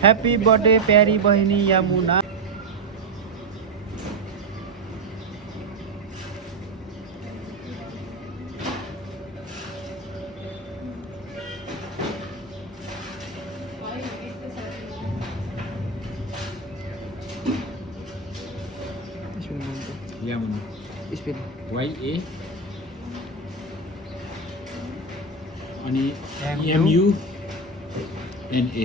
Happy birthday प्यारी बहिनी Yamuna. Yamuna spell YA अनि MUNA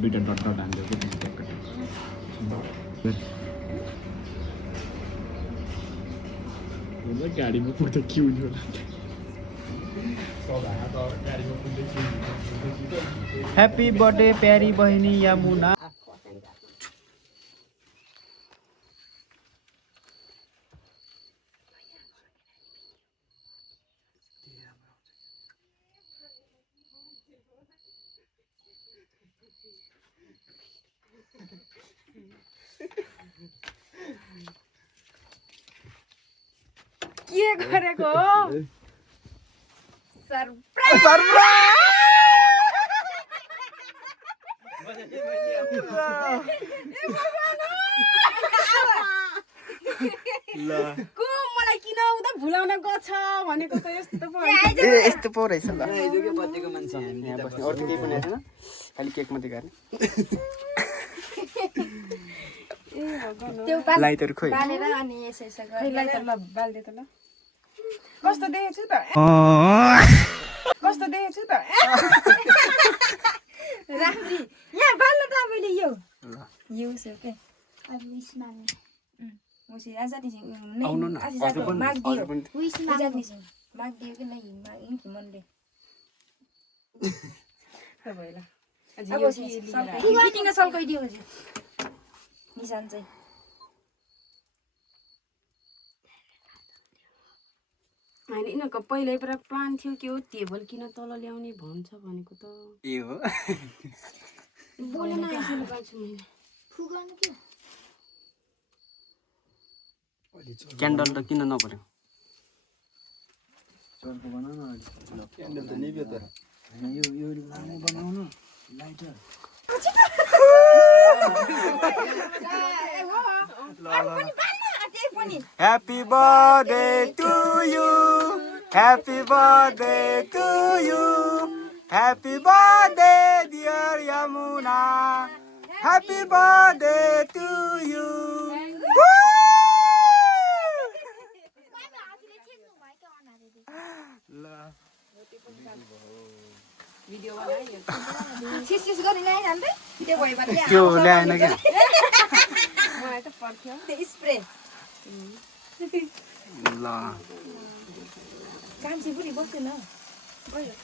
दुईटा डट डट हाल्दै गाडीमा पुग्दा के हुने होला ह्याप्पी बर्थडे प्यारी बहिनी यमुना। के गरेको हो सरप्राइज को मलाई किन उता भुलाउन गछ भनेको त यस्तो पो यस्तो पो रहेछ ल हिजोकै बर्थडेको मान्छे हामी यहाँ बस्ने अरू केही पनि छैन खाली केक मात्रै गर्ने त्यो लाइटहरु खोइ बालेर अनि यसो यसो गरे लाइट ल बाल्दे त ल कस्तो देखेछु त कस्तो देखेछु त राम्री यहाँ बाल्नु त मैले यो सो के अब विसमा मुसी आज दिसे आउनु न आज जाको माग दियो विसमा माग दियो कि नहीं माग कि मनले त भइला आज यो मिटिङ सल्काइदियो हजुर निशान चाहिँ होइन यिनीहरूको पहिल्यै पुरा प्लान थियो कि हो टेबल किन तल ल्याउने भन्छ भनेको त ए हो बोलेन यसरी पाउँछु मैले फुगाउनु के क्यान्डल त किन नपर्यो चर्को बनाउन क्यान्डल त निभ्यो त यो लामो बनाउनु lighter happy birthday to you happy birthday to you happy birthday dear Yamuna happy birthday to you video बनायो छिस गरि ल्याइ हाल्दै त्यो भइबाट त्यो ल्याएन क्या मलाई त पर्थ्यो त्यो स्प्रे ल कान्छी बुढी बस्दैन गयो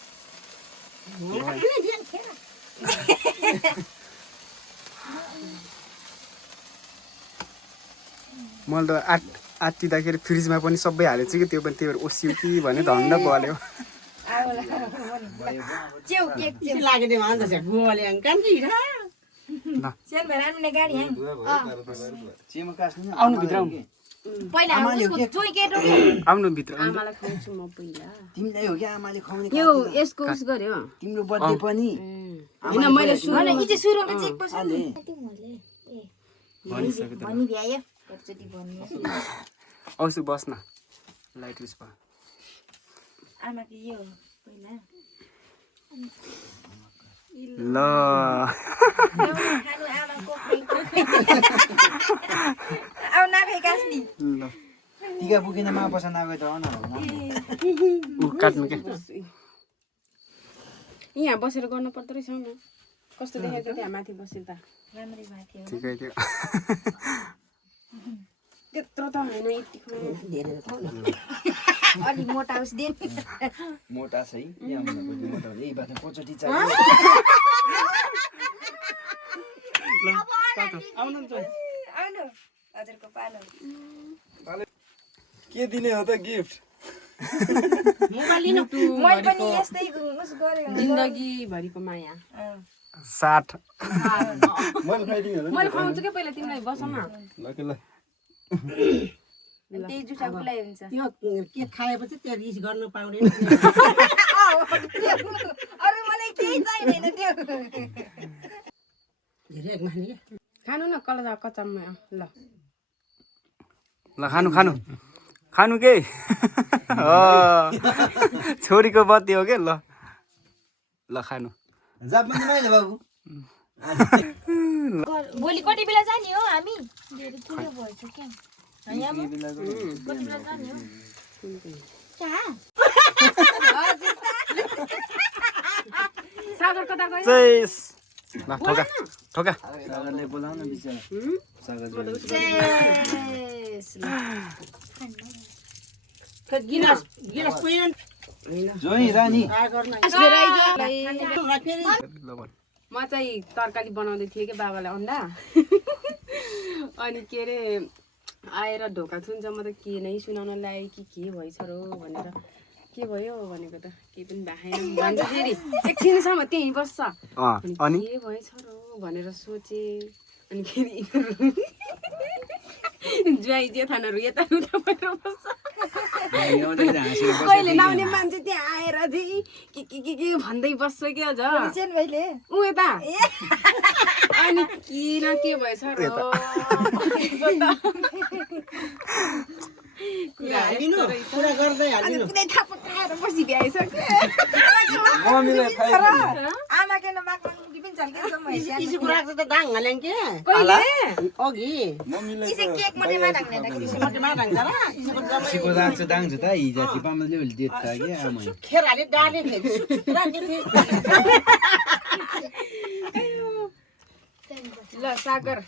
मैले त आत्तिँदाखेरि फ्रिजमा पनि सबै हालेछु कि त्यो पनि त्यही भएर ओसियो कि भने धन्न बल्यो च्याउ केक च्याउ लाग्ने भन्छ गोवाले कान्छी ल सेल भएर आउने गाडी है चेमा काट्नु आउनु भित्र आउनु पहिला उसको जोइ केटो आउनु भित्र आमालाई खुवाउँछु म पहिला तिमीलाई हो कि आमाले खुवाउने यो यसको उस गर्यो तिम्रो बर्थडे पनि हैन मैले सुने इ चाहिँ सुरुमा चेक पर्छ नि तिमीहरुले ए भनिसक्यो त भनि भ्यायो एकचोटी भन्नु आउँछु बस्न लाइट उस भयो आमाको यो पहिला ल खानु आमाको आउ नाफे कास्नी ल टिका पुगेन मा पसन्द आएको त न उ काट्नु के यहाँ बसेर गर्नु पर्दो रहेछ न कस्तो देखेको थियो माथि बसेर त राम्रै भएको थियो ठिकै थियो त्यत्रो त होइन यतिको धेरै त अलि मोटा उस दिन मोटा छ है यहाँ भन्नु मोटा हो ए बात कोचटी चाहियो आउनु नि आउनु हजुरको पालो के दिने हो त गिफ्ट मोबाइल लिनु मैले पनि यस्तै उस गरेको जिन्दगी भरिको माया 60 मैले खाइदिनु मैले खुवाउँछु के पहिला तिमीलाई बसौँ न ल के ल त्यही जुठा खुलाइ हुन्छ त्यो के खाएपछि त्यो रिस गर्नु पाउने अरू मलाई केही चाहिँदैन त्यो खानु न कलर कचाममा ल ल खानु खानु खानु के छोरीको बत्ती हो के ल ल खानु जापानी मैले बाबु भोलि कति बेला जाने हो हामी धेरै कुरो भएछ क्या कति बेला जाने हो सागर कता गयो ल ठोका ठोका सागरले बोलाउन बिचारा सागर जोइ रानी ल भन म चाहिँ तरकारी बनाउँदै थिएँ कि बाबालाई अन्डा अनि के अरे आएर ढोका छुन्छ म त के नै सुनाउन लाग्यो कि के भएछ र भनेर के भयो भनेको त केही पनि भएन भन्छ फेरि एकछिनसम्म त्यहीँ बस्छ अनि के भएछ र भनेर सोचेँ अनि फेरि ज्वाइँ जेठानहरू यता उता भएर बस्छ कहिले नआउने मान्छे त्यहाँ आएर चाहिँ के भन्दै बस्छ क्या झ ऊ यता अनि किन के भएछ र कुरा गर्दै हाल्नु कुनै थाहा पठाएर बसिभ्याएछ मम्मीलाई आमा के नमाग माग्नु पनि चल्के इसी कुरा त दाङ हालेन के कहिले अघि मम्मीलाई इसे केक मटेमा ढाङ्ने इसी मटेमा ढाङ्छ र इसीको जम्मै सिको दान्छ दाङ छ त हिजो कि पामले उले देत त के आमा खेर हाले डाले फेरि राखे ल सागर